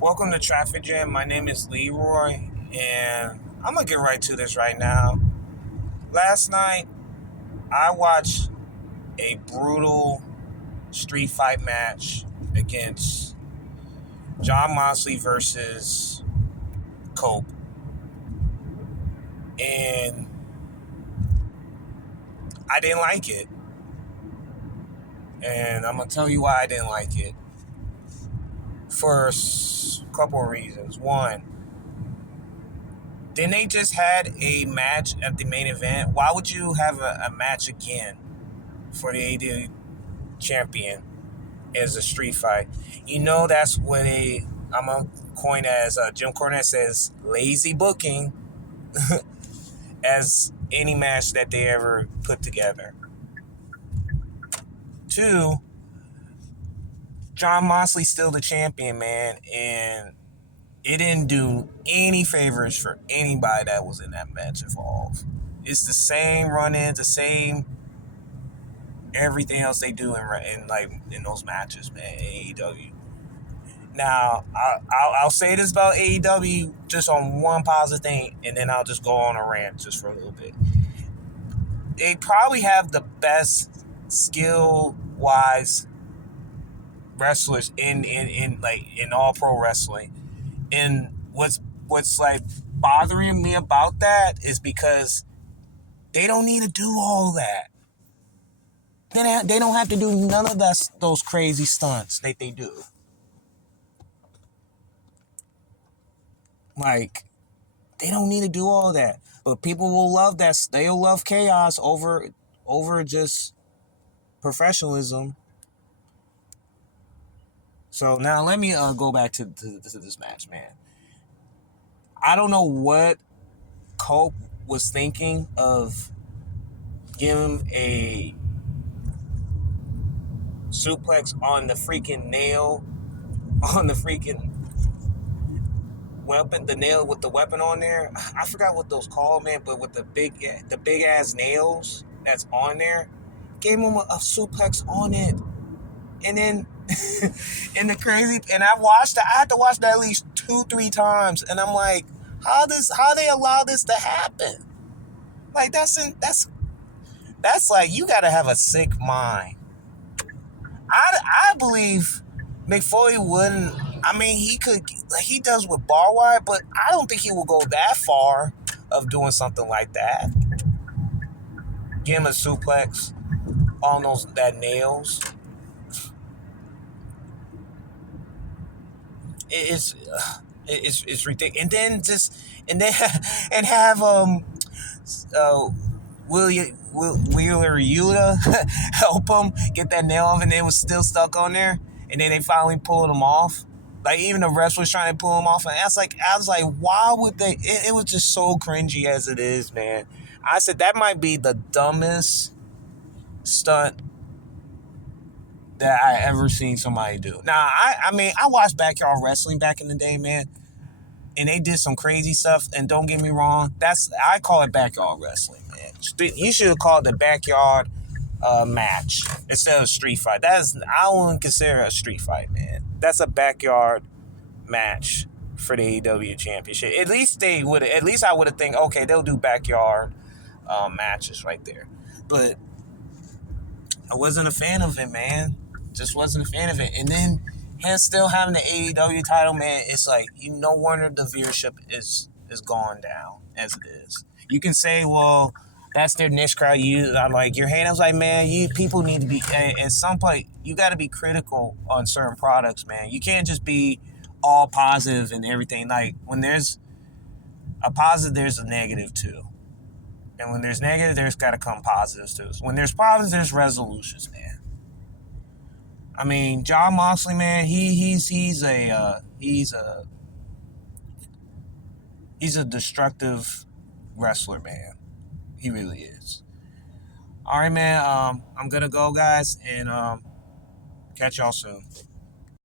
Welcome to Traffic Jam. My name is Leroy, and I'm gonna get right to this right now. Last night, I watched a brutal street fight match against John Moxley versus Cope, and I didn't like it. And I'm gonna tell you why I didn't like it. For a couple of reasons. One, then they just had a match at the main event. Why would you have a match again for the AEW champion as a street fight? You know that's when I'm a coin as Jim Cornette says, lazy booking as any match that they ever put together. Two, John Moxley's still the champion, man, and it didn't do any favors for anybody that was in that match involved. It's the same run-ins, the same everything else they do in those matches, man. AEW. Now, I'll say this about AEW just on one positive thing, and then I'll just go on a rant just for a little bit. They probably have the best skill-wise wrestlers in all pro wrestling. And what's like bothering me about that is because they don't need to do all that. They don't have to do none of those crazy stunts that they do. Like, they don't need to do all that. But people will love that. They'll love chaos over just professionalism. So now let me go back to this match, man. I don't know what Cope was thinking of giving a suplex on the freaking nail, on the freaking weapon, the nail with the weapon on there. I forgot what those called, man, but with the big ass nails that's on there, gave him a suplex on it, and then and I had to watch that at least 2-3 times, and I'm like, how they allow this to happen? Like that's like, you gotta have a sick mind. I believe McFoley wouldn't. I mean, he does with barbed wire, but I don't think he will go that far of doing something like that. Give him a suplex on that nails. It's ridiculous. And then and have Wheeler Yuta help him get that nail off, and it was still stuck on there, and then they finally pulled him off. Like, even the ref was trying to pull him off, and I was like, why would they? It was just so cringy as it is, man. I said that might be the dumbest stunt that I ever seen somebody do. Now, I mean, I watched Backyard Wrestling back in the day, man, and they did some crazy stuff. And don't get me wrong, I call it Backyard Wrestling, man. You should have called it Backyard match instead of street fight. I wouldn't consider it a street fight, man. That's a backyard match for the AEW championship. At least I would have think, okay, they'll do backyard matches right there. But I wasn't a fan of it, man. Just wasn't a fan of it. And then him still having the AEW title, man, it's like, no wonder the viewership is going down as it is. You can say, well, that's their niche crowd. I'm like, you're hating. I was like, man, people need to be, at some point, you got to be critical on certain products, man. You can't just be all positive and everything. Like, when there's a positive, there's a negative too. And when there's negative, there's got to come positives too. When there's positives, there's resolutions, man. I mean, John Moxley, man, he's a destructive wrestler, man. He really is. All right, man. I'm gonna go, guys, and catch y'all soon.